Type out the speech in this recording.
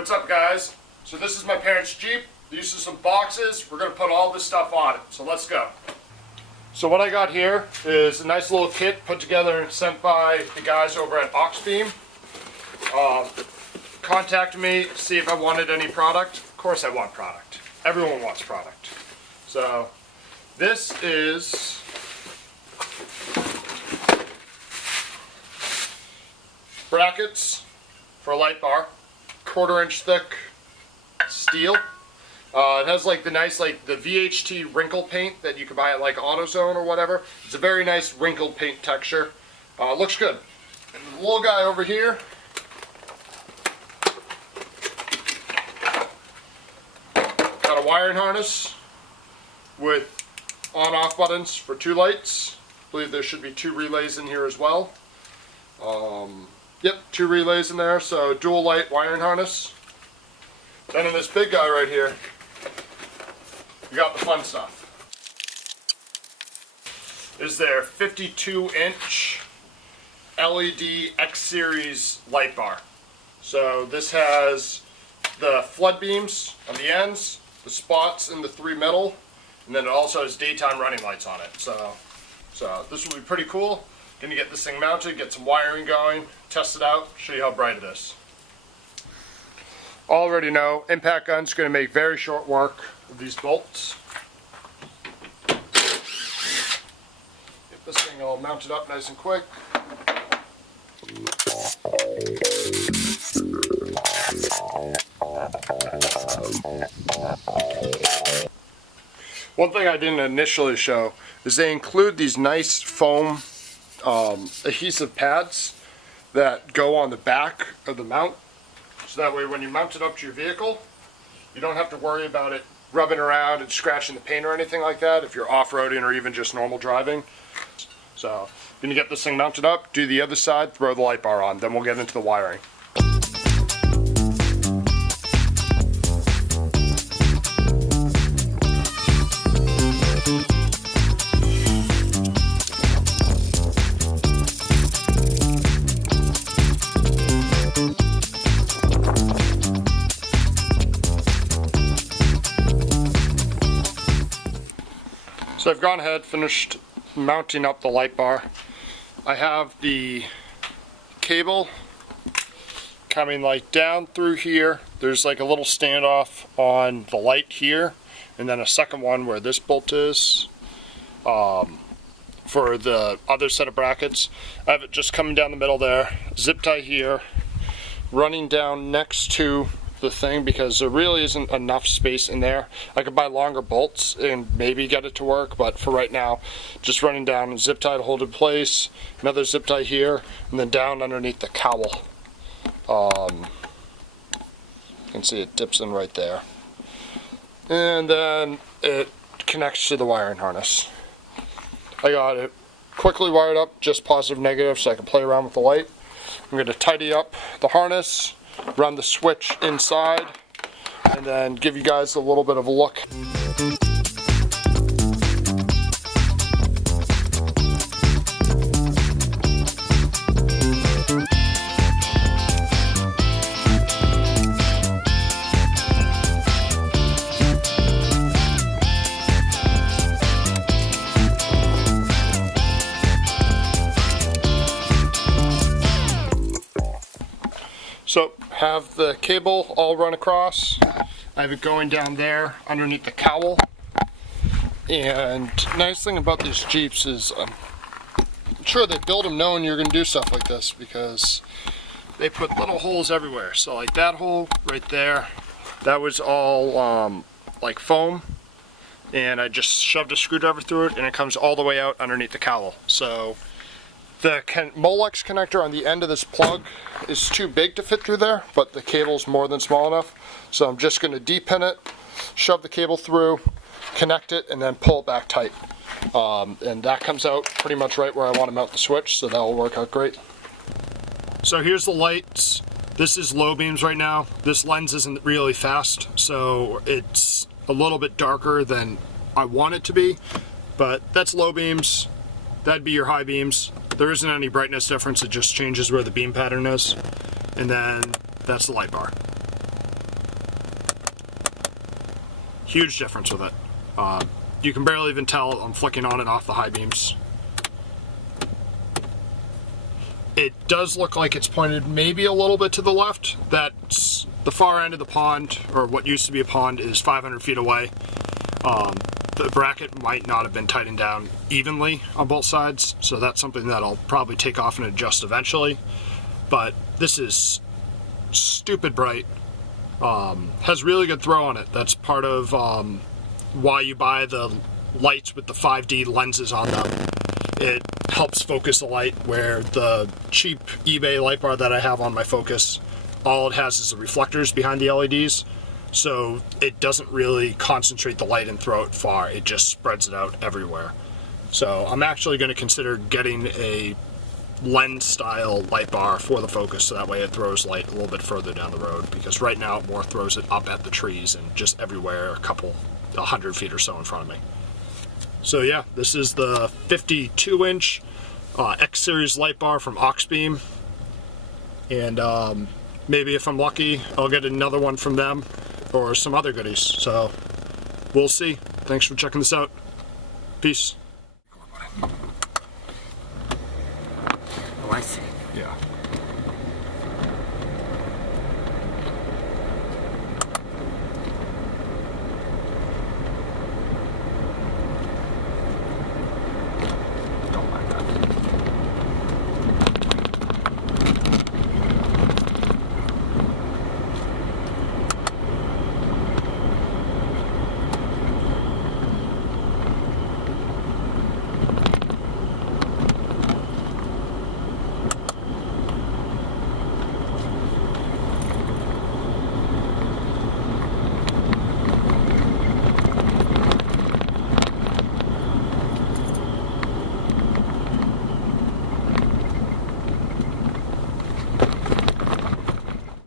what's up guys? So this is my parents' Jeep. These are some boxes. We're going to put all this stuff on it. So let's go. So what I got here is a nice little kit put together and sent by the guys over at Auxbeam. Contacted me to see if I wanted any product. Of course I want product. Everyone wants product. So this is brackets for a light bar, 1/4 inch thick steel. It has like the nice the VHT wrinkle paint that you can buy at like AutoZone or whatever. It's a very nice wrinkled paint texture. Looks good. And the little guy over here, got a wiring harness with on-off buttons for 2 lights. I believe there should be 2 relays in here as well. Yep, 2 relays in there, so dual light wiring harness. Then in this big guy right here, you got the fun stuff. Is their 52-inch LED X Series light bar. So this has the flood beams on the ends, the spots in the 3 middle, and then it also has daytime running lights on it. So this will be pretty cool. Gonna get this thing mounted, get some wiring going, test it out, show you how bright it is. Already know, impact gun's gonna make very short work of these bolts. Get this thing all mounted up nice and quick. One thing I didn't initially show is they include these nice foam adhesive pads that go on the back of the mount, so that way when you mount it up to your vehicle, you don't have to worry about it rubbing around and scratching the paint or anything like that if you're off-roading or even just normal driving. So you're gonna get this thing mounted up, do the other side, throw the light bar on, then we'll get into the wiring. So I've gone ahead, finished mounting up the light bar. I have the cable coming like down through here. There's like a little standoff on the light here, and then a second one where this bolt is for the other set of brackets. I have it just coming down the middle there, zip tie here, running down next to the thing because there really isn't enough space in there. I could buy longer bolts and maybe get it to work, but for right now, just running down and zip tie to hold in place, another zip tie here, and then down underneath the cowl. You can see it dips in right there. And then it connects to the wiring harness. I got it quickly wired up, just positive negative, so I can play around with the light. I'm going to tidy up the harness, run the switch inside, and then give you guys a little bit of a look. So have the cable all run across. I have it going down there underneath the cowl. And nice thing about these Jeeps is I'm sure they build them knowing you're going to do stuff like this, because they put little holes everywhere. So like that hole right there, that was all like foam, and I just shoved a screwdriver through it and it comes all the way out underneath the cowl. So the Molex connector on the end of this plug is too big to fit through there, but the cable's more than small enough. So I'm just going to depin it, shove the cable through, connect it, and then pull it back tight. And that comes out pretty much right where I want to mount the switch, so that will work out great. So here's the lights. This is low beams right now. This lens isn't really fast, so it's a little bit darker than I want it to be, but that's low beams. That'd be your high beams. There isn't any brightness difference, it just changes where the beam pattern is. And then that's the light bar. Huge difference with it. You can barely even tell I'm flicking on and off the high beams. It does look like it's pointed maybe a little bit to the left. That's the far end of the pond, or what used to be a pond, is 500 feet away. The bracket might not have been tightened down evenly on both sides, so that's something that I'll probably take off and adjust eventually. But this is stupid bright. Has really good throw on it. That's part of why you buy the lights with the 5D lenses on them. It helps focus the light, where the cheap eBay Lightbar that I have on my Focus, all it has is the reflectors behind the LEDs, so it doesn't really concentrate the light and throw it far. It just spreads it out everywhere. So I'm actually going to consider getting a lens style light bar for the Focus, so that way it throws light a little bit further down the road, because right now it more throws it up at the trees and just everywhere, 100 feet or so in front of me. So yeah, this is the 52-inch X Series light bar from Auxbeam, and maybe if I'm lucky I'll get another one from them or some other goodies, so we'll see. Thanks for checking this out. Peace. Oh, I see.